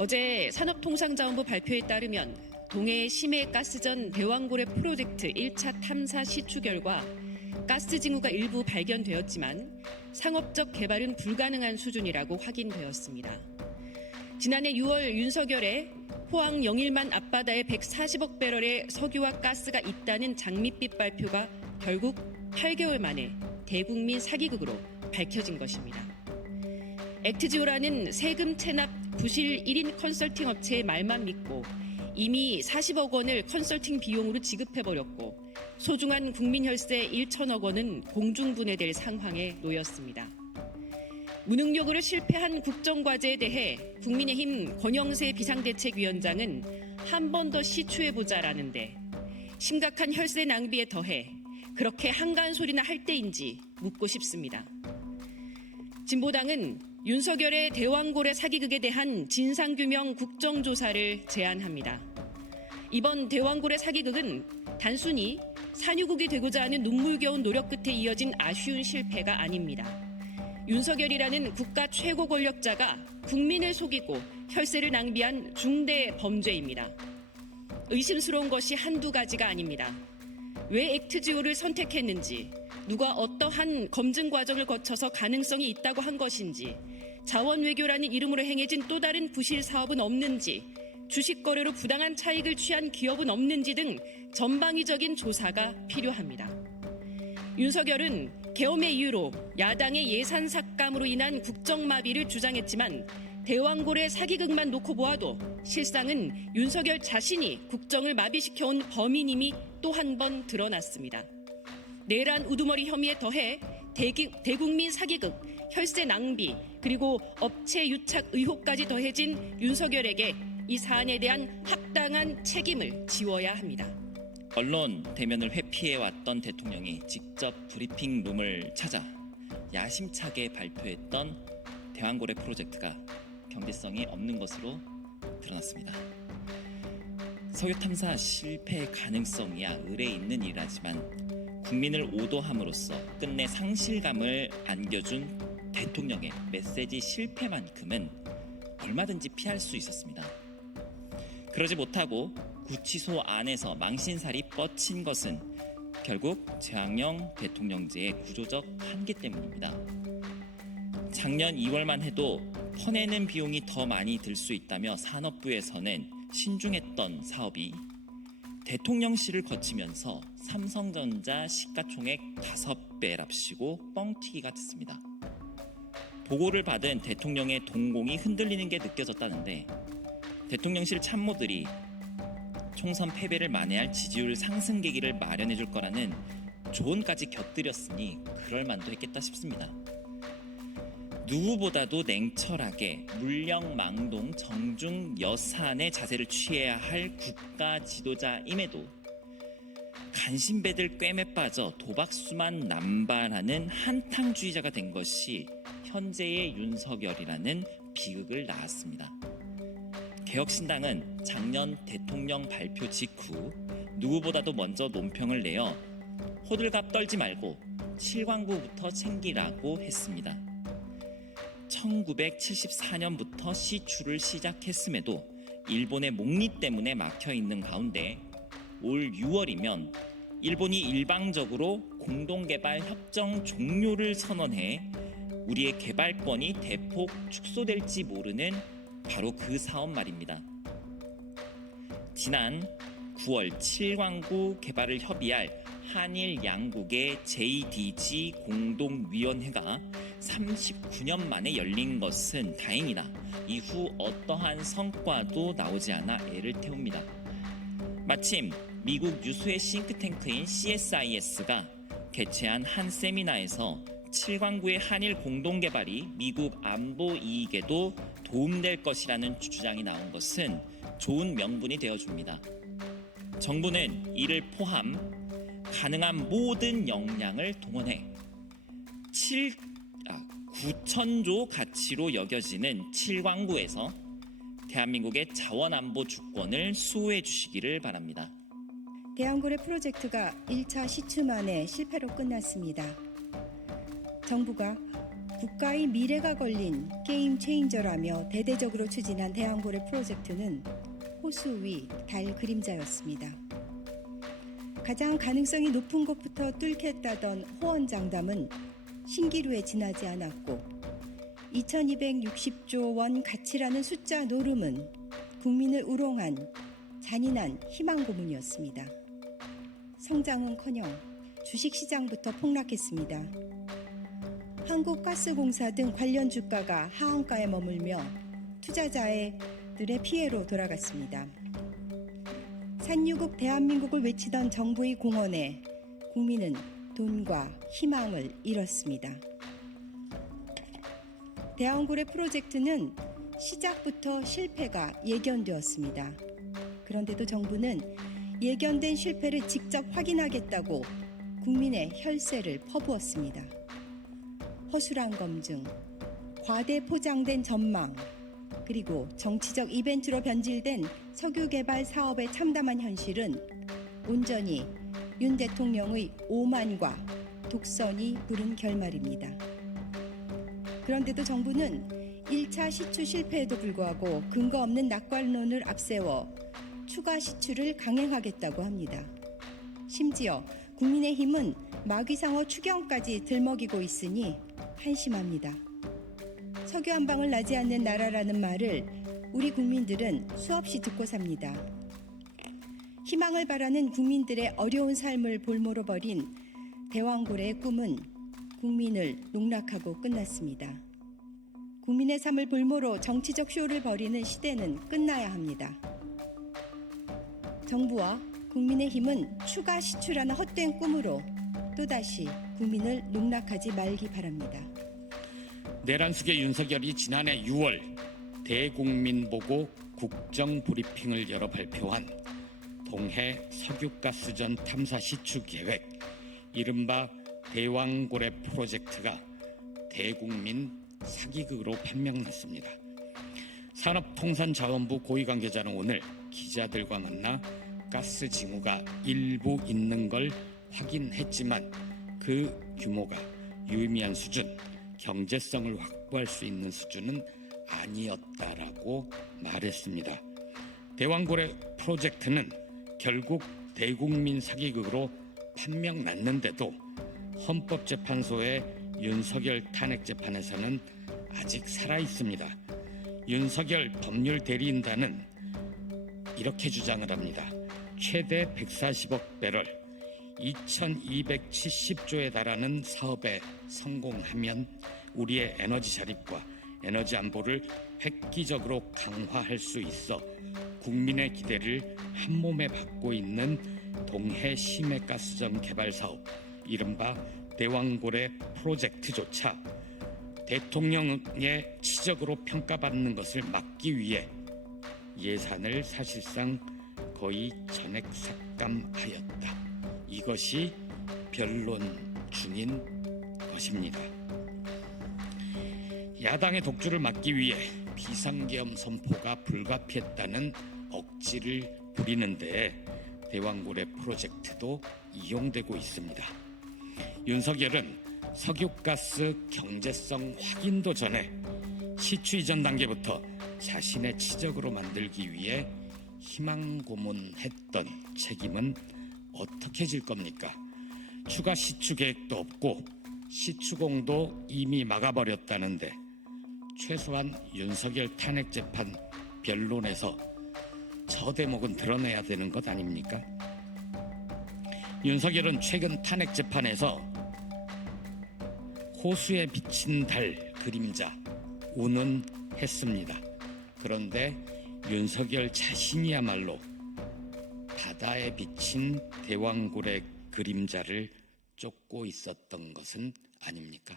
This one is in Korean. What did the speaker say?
어제 산업통상자원부 발표에 따르면 동해 심해 가스전 대왕고래 프로젝트 1차 탐사 시추 결과 가스 징후가 일부 발견되었지만 상업적 개발은 불가능한 수준이라고 확인되었습니다. 지난해 6월 윤석열의 포항 영일만 앞바다에 140억 배럴의 석유와 가스가 있다는 장밋빛 발표가 결국 8개월 만에 대국민 사기극으로 밝혀진 것입니다. 액트지오라는 세금 체납 부실 1인 컨설팅 업체의 말만 믿고 이미 40억 원을 컨설팅 비용으로 지급해버렸고 소중한 국민 혈세 1천억 원은 공중분해될 상황에 놓였습니다. 무능력으로 실패한 국정과제에 대해 국민의힘 권영세 비상대책위원장은 한 번 더 시추해보자라는데 심각한 혈세 낭비에 더해 그렇게 한가한 소리나 할 때인지 묻고 싶습니다. 진보당은 윤석열의 대왕고래 사기극에 대한 진상규명 국정조사를 제안합니다. 이번 대왕고래 사기극은 단순히 산유국이 되고자 하는 눈물겨운 노력 끝에 이어진 아쉬운 실패가 아닙니다. 윤석열이라는 국가 최고 권력자가 국민을 속이고 혈세를 낭비한 중대 범죄입니다. 의심스러운 것이 한두 가지가 아닙니다. 왜 액트지오를 선택했는지, 누가 어떠한 검증 과정을 거쳐서 가능성이 있다고 한 것인지, 자원 외교라는 이름으로 행해진 또 다른 부실 사업은 없는지, 주식 거래로 부당한 차익을 취한 기업은 없는지 등 전방위적인 조사가 필요합니다. 윤석열은 계엄의 이유로 야당의 예산 삭감으로 인한 국정마비를 주장했지만 대왕고래 사기극만 놓고 보아도 실상은 윤석열 자신이 국정을 마비시켜온 범인임이 또 한 번 드러났습니다. 내란 우두머리 혐의에 더해 대기, 대국민 사기극, 혈세 낭비, 그리고 업체 유착 의혹까지 더해진 윤석열에게 이 사안에 대한 합당한 책임을 지워야 합니다. 언론 대면을 회피해왔던 대통령이 직접 브리핑 룸을 찾아 야심차게 발표했던 대왕고래 프로젝트가 경제성이 없는 것으로 드러났습니다. 석유 탐사 실패 가능성이야 의뢰 있는 일이라지만 국민을 오도함으로써 끝내 상실감을 안겨준 대통령의 메시지 실패만큼은 얼마든지 피할 수 있었습니다. 그러지 못하고 구치소 안에서 망신살이 뻗친 것은 결국 재앙령 대통령제의 구조적 한계 때문입니다. 작년 2월만 해도 퍼내는 비용이 더 많이 들 수 있다며 산업부에서는 신중했던 사업이 대통령실을 거치면서 삼성전자 시가총액 5배랍시고 뻥튀기가 됐습니다. 보고를 받은 대통령의 동공이 흔들리는 게 느껴졌다는데 대통령실 참모들이 총선 패배를 만회할 지지율 상승 계기를 마련해 줄 거라는 조언까지 곁들였으니 그럴 만도 했겠다 싶습니다. 누구보다도 냉철하게 물령망동 정중 여산의 자세를 취해야 할 국가 지도자임에도 간신배들 꿰매 빠져 도박수만 남발하는 한탕주의자가 된 것이 현재의 윤석열이라는 비극을 낳았습니다. 개혁신당은 작년 대통령 발표 직후 누구보다도 먼저 논평을 내어 호들갑 떨지 말고 칠광구부터 챙기라고 했습니다. 1974년부터 시추를 시작했음에도 일본의 목리 때문에 막혀 있는 가운데 올 6월이면 일본이 일방적으로 공동개발 협정 종료를 선언해 우리의 개발권이 대폭 축소될지 모르는 바로 그 사업 말입니다. 지난 9월 7광구 개발을 협의할 한일 양국의 JDG 공동위원회가 39년 만에 열린 것은 다행이다. 이후 어떠한 성과도 나오지 않아 애를 태웁니다. 마침 미국 유수의 싱크탱크인 CSIS가 개최한 한 세미나에서 7광구의 한일 공동개발이 미국 안보 이익에도 도움될 것이라는 주장이 나온 것은 좋은 명분이 되어줍니다. 정부는 이를 포함 가능한 모든 역량을 동원해 7, 아, 9천조 가치로 여겨지는 7광구에서 대한민국의 자원안보 주권을 수호해 주시기를 바랍니다. 대왕고래 프로젝트가 1차 시추 만에 실패로 끝났습니다. 정부가 국가의 미래가 걸린 게임 체인저라며 대대적으로 추진한 대왕고래 프로젝트는 호수 위 달 그림자였습니다. 가장 가능성이 높은 곳부터 뚫겠다던 호언장담은 신기루에 지나지 않았고 2260조 원 가치라는 숫자 노름은 국민을 우롱한 잔인한 희망 고문이었습니다. 성장은커녕 주식시장부터 폭락했습니다. 한국가스공사 등 관련 주가가 하한가에 머물며 투자자들의 피해로 돌아갔습니다. 산유국 대한민국을 외치던 정부의 공언에 국민은 돈과 희망을 잃었습니다. 대왕고래 프로젝트는 시작부터 실패가 예견되었습니다. 그런데도 정부는 예견된 실패를 직접 확인하겠다고 국민의 혈세를 퍼부었습니다. 허술한 검증, 과대 포장된 전망, 그리고 정치적 이벤트로 변질된 석유 개발 사업에 참담한 현실은 온전히 윤 대통령의 오만과 독선이 부른 결말입니다. 그런데도 정부는 1차 시추 실패에도 불구하고 근거 없는 낙관론을 앞세워 추가 시추를 강행하겠다고 합니다. 심지어 국민의힘은 마귀상어 추경까지 들먹이고 있으니 한심합니다. 석유 한 방울 나지 않는 나라라는 말을 우리 국민들은 수없이 듣고 삽니다. 희망을 바라는 국민들의 어려운 삶을 볼모로 버린 대왕고래의 꿈은 국민을 농락하고 끝났습니다. 국민의 삶을 볼모로 정치적 쇼를 벌이는 시대는 끝나야 합니다. 정부와 국민의힘은 추가 시추라는 헛된 꿈으로 또다시 국민을 농락하지 말기 바랍니다. 내란숙의 윤석열이 지난해 6월 대국민 보고 국정 브리핑을 열어 발표한 동해 석유가스전 탐사 시추 계획 이른바 대왕고래 프로젝트가 대국민 사기극으로 판명났습니다. 산업통상자원부 고위 관계자는 오늘 기자들과 만나 가스 징후가 일부 있는 걸 확인했지만 그 규모가 유의미한 수준, 경제성을 확보할 수 있는 수준은 아니었다라고 말했습니다. 대왕고래 프로젝트는 결국 대국민 사기극으로 판명 났는데도 헌법재판소의 윤석열 탄핵 재판에서는 아직 살아 있습니다. 윤석열 법률 대리인단은 이렇게 주장을 합니다. 최대 140억 배럴 2270조에 달하는 사업에 성공하면 우리의 에너지 자립과 에너지 안보를 획기적으로 강화할 수 있어 국민의 기대를 한 몸에 받고 있는 동해 심해가스전 개발 사업 이른바 대왕고래 프로젝트조차 대통령의 치적으로 평가받는 것을 막기 위해 예산을 사실상 거의 전액 삭감하였다. 이것이 변론 중인 것입니다. 야당의 독주를 막기 위해 비상계엄 선포가 불가피했다는 억지를 부리는데 대왕고래 프로젝트도 이용되고 있습니다. 윤석열은 석유가스 경제성 확인도 전에 시추 이전 단계부터 자신의 치적으로 만들기 위해 희망 고문했던 책임은 어떻게 질 겁니까? 추가 시추 계획도 없고 시추공도 이미 막아버렸다는데 최소한 윤석열 탄핵 재판 변론에서 저 대목은 드러내야 되는 것 아닙니까? 윤석열은 최근 탄핵 재판에서 호수에 비친 달 그림자 운운했습니다. 그런데 윤석열 자신이야말로 바다에 비친 대왕굴의 그림자를 쫓고 있었던 것은 아닙니까?